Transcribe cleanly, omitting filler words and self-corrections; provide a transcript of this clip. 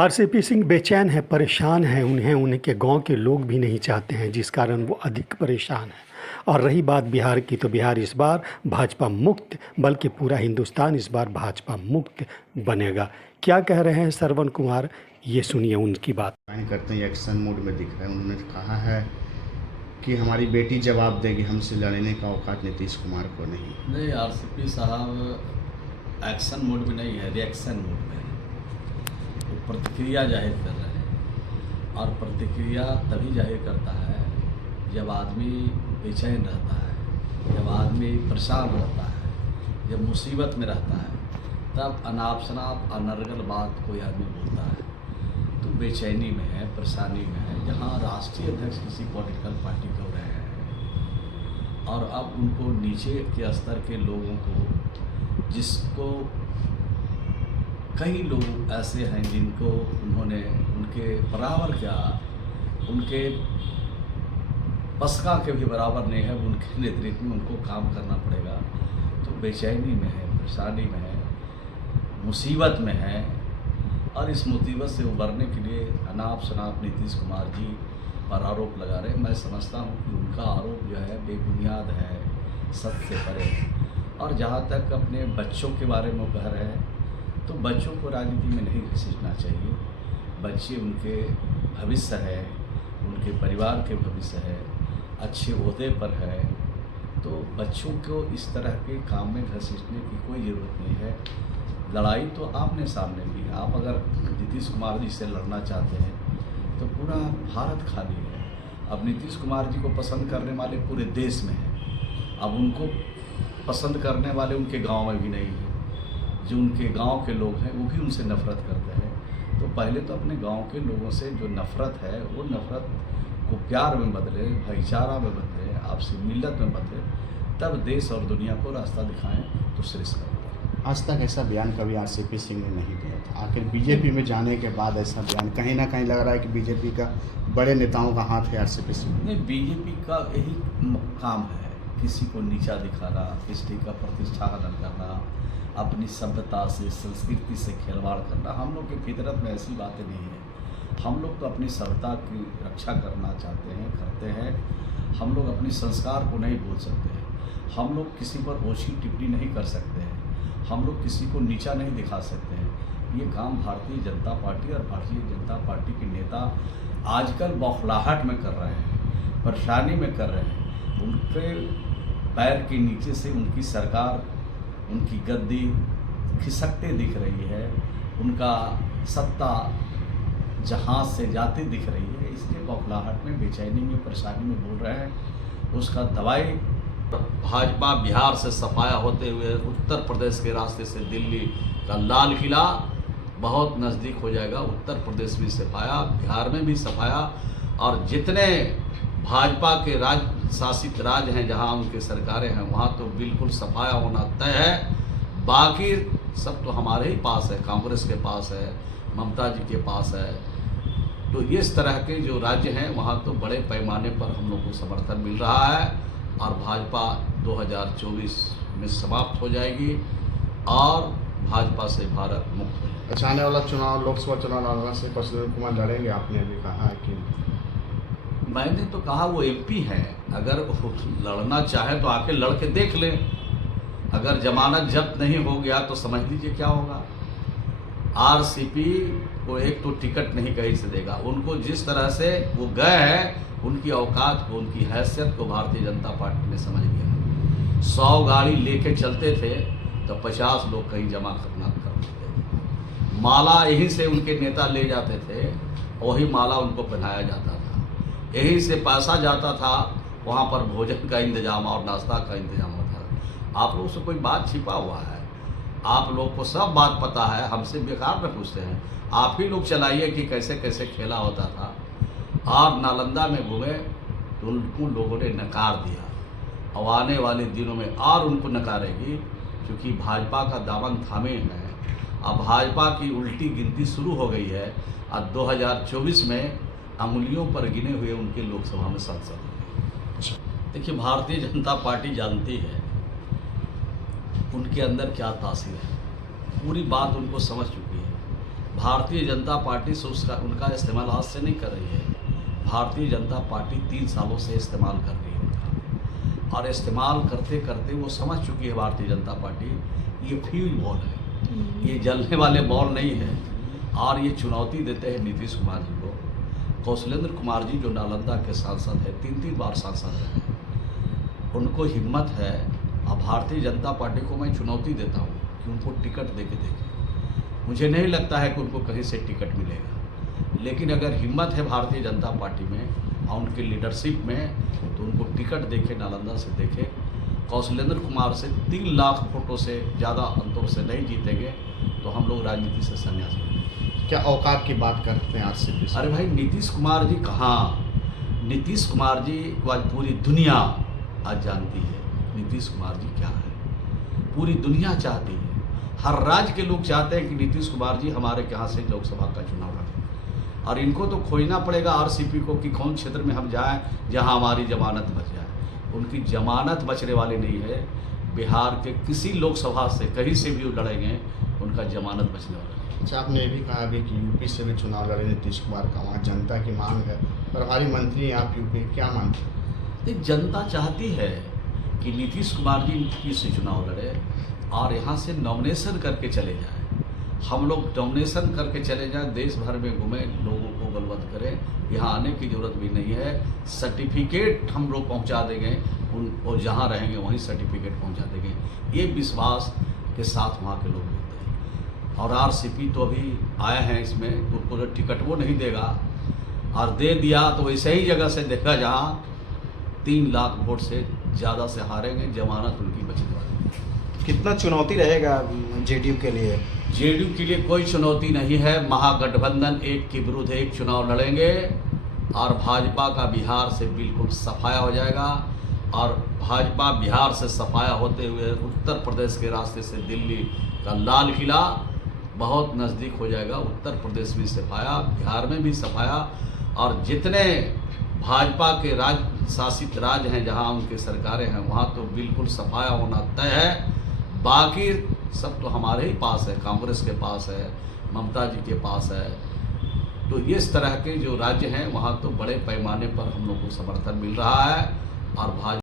RCP Singh बेचैन है, परेशान है। उन्हें उनके गांव के लोग भी नहीं चाहते हैं, जिस कारण वो अधिक परेशान है। और रही बात बिहार की, तो बिहार इस बार भाजपा मुक्त, बल्कि पूरा हिंदुस्तान इस बार भाजपा मुक्त बनेगा। क्या कह रहे हैं श्रवण कुमार, ये सुनिए उनकी बात। करते हैं, एक्शन मोड में दिख रहे हैं। उन्होंने कहा है कि हमारी बेटी जवाब देगी, हमसे लड़ने का औकात नीतीश कुमार को नहीं। नहीं, आरसीपी साहब एक्शन मोड में नहीं है, रिएक्शन मोड में है। वो प्रतिक्रिया जाहिर कर रहे हैं, और प्रतिक्रिया तभी जाहिर करता है जब आदमी बेचैन रहता है, जब आदमी परेशान रहता है, जब मुसीबत में रहता है, तब अनाप शनाप अनर्गल बात कोई आदमी बोलता है। तो बेचैनी में है, परेशानी में है। जहाँ राष्ट्रीय अध्यक्ष किसी पॉलिटिकल पार्टी के हो रहे हैं और अब उनको नीचे के स्तर के लोगों को, जिसको कई लोग ऐसे हैं जिनको उन्होंने उनके बराबर क्या, उनके बसका के भी बराबर नहीं है, उनके नेतृत्व में उनको काम करना पड़ेगा। तो बेचैनी में है, परेशानी में है, मुसीबत में है। और इस मुसीबत से उबरने के लिए अनाप शनाप नीतीश कुमार जी पर आरोप लगा रहे हैं। मैं समझता हूँ कि उनका आरोप जो है बेबुनियाद है, सत्य से परे है। और जहाँ तक अपने बच्चों के बारे में कह रहे हैं, तो बच्चों को राजनीति में नहीं घसीटना चाहिए। बच्चे उनके भविष्य है, उनके परिवार के भविष्य है, अच्छे ओहदे पर है। तो बच्चों को इस तरह के काम में घसीटने की कोई ज़रूरत नहीं है। लड़ाई तो आमने सामने भी है। आप अगर नीतीश कुमार जी से लड़ना चाहते हैं तो पूरा भारत खाली है। अब नीतीश कुमार जी को पसंद करने वाले पूरे देश में हैं। अब उनको पसंद करने वाले उनके गांव में भी नहीं है। जो उनके गांव के लोग हैं वो भी उनसे नफ़रत करते हैं। तो पहले तो अपने गांव के लोगों से जो नफ़रत है, वो नफ़रत को प्यार में बदले, भाईचारा में बदले, आपसी मिल्लत में बदले, तब देश और दुनिया को रास्ता दिखाएं तो श्रेष्ठ करें। आज तक ऐसा बयान कभी आरसीपी सिंह ने नहीं दिया था। आखिर बीजेपी में जाने के बाद ऐसा बयान कहीं ना कहीं लग रहा है कि बीजेपी का बड़े नेताओं का हाथ है आरसीपी सिंह। नहीं, बीजेपी का यही काम है, किसी को नीचा दिखाना, किसी का प्रतिष्ठा हनन करना, अपनी सभ्यता से, संस्कृति से खिलवाड़ करना। हम लोग की फितरत में ऐसी बातें नहीं है। हम लोग तो अपनी सभ्यता की रक्षा करना चाहते हैं, करते हैं। हम लोग अपने संस्कार को नहीं भूल सकते हैं। हम लोग किसी पर ओछी टिप्पणी नहीं कर सकते हैं। हम लोग किसी को नीचा नहीं दिखा सकते हैं। ये काम भारतीय जनता पार्टी और भारतीय जनता पार्टी के नेता आजकल बौखलाहट में कर रहे हैं, परेशानी में कर रहे हैं। उनके पैर के नीचे से उनकी सरकार, उनकी गद्दी खिसकते दिख रही है, उनका सत्ता जहाज से जाते दिख रही है। इसलिए बौखलाहट में, बेचैनी में, परेशानी में बोल रहे हैं। उसका दवाई भाजपा बिहार से सफाया होते हुए उत्तर प्रदेश के रास्ते से दिल्ली का लाल किला बहुत नज़दीक हो जाएगा। उत्तर प्रदेश भी सफाया, बिहार में भी सफाया, और जितने भाजपा के शासित राज्य हैं जहां उनके सरकारें हैं, वहां तो बिल्कुल सफाया होना तय है। बाकी सब तो हमारे ही पास है, कांग्रेस के पास है, ममता जी के पास है। तो इस तरह के जो राज्य हैं वहां तो बड़े पैमाने पर हम लोग को समर्थन मिल रहा है। और भाजपा 2024 में समाप्त हो जाएगी और भाजपा से भारत मुक्त हो जाएगा। अच्छा, आने वाला चुनाव, लोकसभा चुनाव लड़ने से श्रवण कुमार लड़ेंगे, आपने अभी कहा है कि। मैंने तो कहा वो एमपी है, अगर लड़ना चाहे तो आके लड़ के देख लें। अगर जमानत जब्त नहीं हो गया तो समझ लीजिए क्या होगा। आरसीपी को एक तो टिकट नहीं कहीं से देगा। उनको जिस तरह से वो गए हैं, उनकी औकात को, उनकी हैसियत को भारतीय जनता पार्टी ने समझ लिया। 100 गाड़ी लेके चलते थे तो 50 लोग कहीं जमा करना कर देते थे। माला यहीं से उनके नेता ले जाते थे, वही माला उनको पहनाया जाता था। यहीं से पैसा जाता था, वहाँ पर भोजन का इंतजाम और नाश्ता का इंतजाम होता था। आप लोग से कोई बात छिपा हुआ है? आप लोग को सब बात पता है, हमसे बेकार में पूछते हैं। आप ही लोग चलाइए कि कैसे कैसे खेला होता था। आप नालंदा में घूमे तो उनको लोगों ने नकार दिया, और आने वाले दिनों में और उनको नकारेगी, क्योंकि भाजपा का दामन थामे हैं। अब भाजपा की उल्टी गिनती शुरू हो गई है। अब 2024 में अंगुलियों पर गिने हुए उनके लोकसभा में सांसद। देखिए, भारतीय जनता पार्टी जानती है उनके अंदर क्या तासीर है। पूरी बात उनको समझ चुकी है। भारतीय जनता पार्टी से उनका इस्तेमाल आज से नहीं कर रही है। भारतीय जनता पार्टी 3 सालों से इस्तेमाल कर रही है उनका, और इस्तेमाल करते करते वो समझ चुकी है भारतीय जनता पार्टी ये फ्यूज बॉल है, ये जलने वाले बॉल नहीं है। और ये चुनौती देते हैं नीतीश कुमार जी को। कौशलेंद्र कुमार जी जो नालंदा के सांसद है, 3 बार सांसद रहे, उनको हिम्मत है। अब भारतीय जनता पार्टी को मैं चुनौती देता हूँ कि उनको टिकट दे के देखें। मुझे नहीं लगता है कि उनको कहीं से टिकट मिलेगा, लेकिन अगर हिम्मत है भारतीय जनता पार्टी में और उनके लीडरशिप में, तो उनको टिकट देखे, नालंदा से देखे। कौशलेंद्र कुमार से 3 लाख वोटों से ज़्यादा अंतर से नहीं जीतेंगे तो हम लोग राजनीति से संन्यास लेंगे। क्या औकात की बात करते हैं आरसीपी से? अरे भाई, नीतीश कुमार जी कहाँ? नीतीश कुमार जी को आज पूरी दुनिया आज जानती है नीतीश कुमार जी क्या है। पूरी दुनिया चाहती है, हर राज्य के लोग चाहते हैं कि नीतीश कुमार जी हमारे यहाँ से लोकसभा का चुनाव लड़ें। और इनको तो खोजना पड़ेगा आरसीपी को कि कौन क्षेत्र में हम जाएं जहां हमारी जमानत बच जाए। उनकी जमानत बचने वाली नहीं है। बिहार के किसी लोकसभा से कहीं से भी वो लड़ेंगे, उनका जमानत बचने वाला नहीं। अच्छा, आपने ये भी कहा अभी कि यूपी से भी चुनाव लड़े नीतीश कुमार का, वहाँ जनता की मांग है। प्रभारी मंत्री हैं आप यूपी, क्या मानते हैं? जनता चाहती है कि नीतीश कुमार जी यूपी से चुनाव लड़े और यहाँ से नॉमिनेशन करके चले जाएं। हम लोग नॉमिनेशन करके चले जाएं, देश भर में घूमें, लोगों को बलवंत करें। यहाँ आने की ज़रूरत भी नहीं है। सर्टिफिकेट हम लोग पहुँचा देंगे, उनको जहाँ रहेंगे वहीं सर्टिफिकेट पहुँचा देंगे। ये विश्वास के साथ वहाँ के लोग मिलते हैं। और आरसीपी तो अभी आए हैं इसमें, तो उनको टिकट वो नहीं देगा, और दे दिया तो वैसे ही जगह से देगा जहाँ 3 लाख वोट से ज़्यादा से हारेंगे, जमानत उनकी बचने वाली है। कितना चुनौती रहेगा जेडीयू के लिए? जेडीयू के लिए कोई चुनौती नहीं है। महागठबंधन एक के विरुद्ध एक चुनाव लड़ेंगे और भाजपा का बिहार से बिल्कुल सफाया हो जाएगा। और भाजपा बिहार से सफाया होते हुए उत्तर प्रदेश के रास्ते से दिल्ली का लाल किला बहुत नज़दीक हो जाएगा। उत्तर प्रदेश में सफाया, बिहार में भी सफाया, और जितने भाजपा के शासित राज्य हैं जहां उनके सरकारें हैं वहां तो बिल्कुल सफाया होना तय है। बाकी सब तो हमारे ही पास है, कांग्रेस के पास है, ममता जी के पास है। तो इस तरह के जो राज्य हैं वहाँ तो बड़े पैमाने पर हम लोग को समर्थन मिल रहा है। और भाजपा